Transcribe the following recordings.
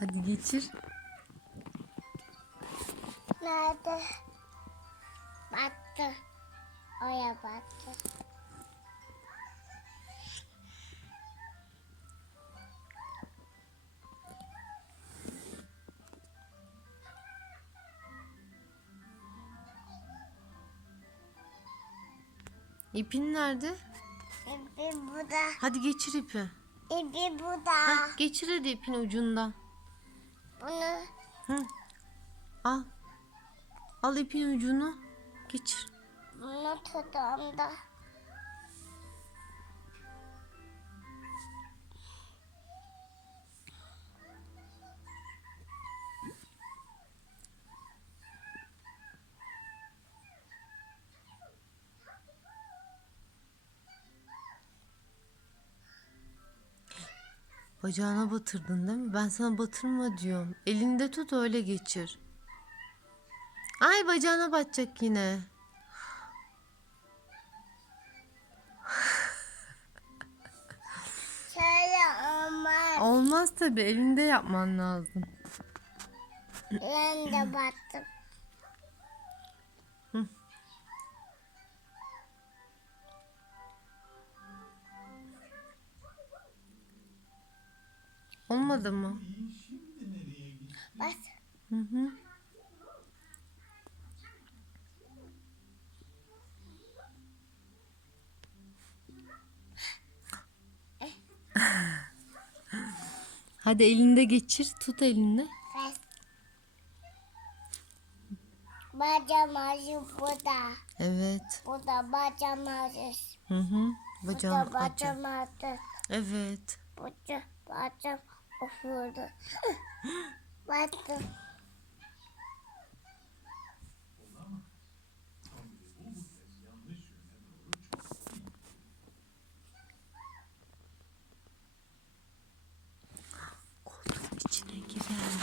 Hadi geçir. Nerede? Battı. Oya battı. İpin nerede? İpi burada. Hadi geçir ipi. İpi burada. Hah, geçir hadi ipin ucundan. Bunu Hı. Al. Al ipin ucunu. Geçir. bunu tuttuğumda Bacağına batırdın değil mi? Ben sana batırma diyorum. Elinde tut öyle geçir. Ay bacağına batacak yine. şöyle olmaz. Olmaz tabi elinde yapman lazım. Ben de battım. Olmadı mı? Bas. Hı hı. Hadi elinde geçir. Tut elinde. Bacağım acı burada. Evet. Burada bacağım acı. Hı hı. Bacağın Burada bacağım acı. Evet. Burada bacağım ufurdu. Battım. Koltuğun içine girer.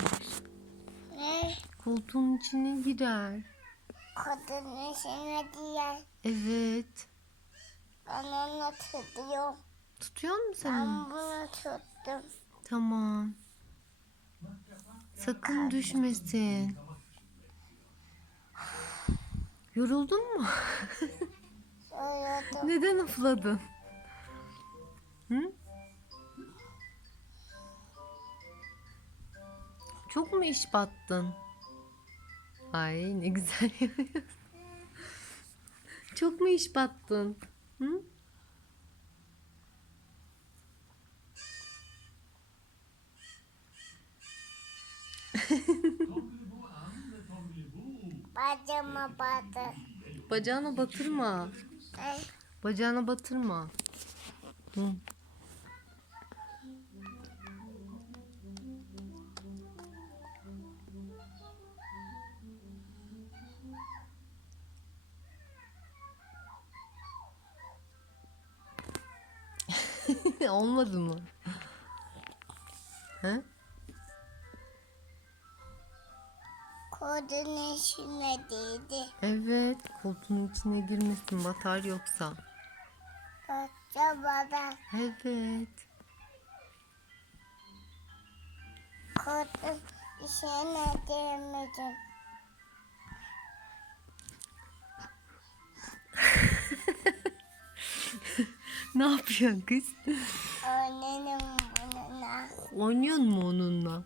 Ne? Koltuğun içine girer. Kadının içine diye Evet. ben onu tutuyorum. Tutuyor musun sen Ben onu? bunu tuttum. Tamam. Sakın düşmesin. Yoruldun mu? Neden ıfladın? Hı? Çok mu iş battın? Ay ne güzel yapıyorsun. Çok mu iş battın? Hı? Bacağıma battı. Bacağına batırma. Bacağına batırma. Hı. Olmadı mı? He? Kadının içine değdi. Evet, koltuğun içine girmesin batar yoksa. Koca baba. Evet. Kadın içine değmedin. Ne yapıyorsun kız? Annenin bununla. Oynuyor mu onunla?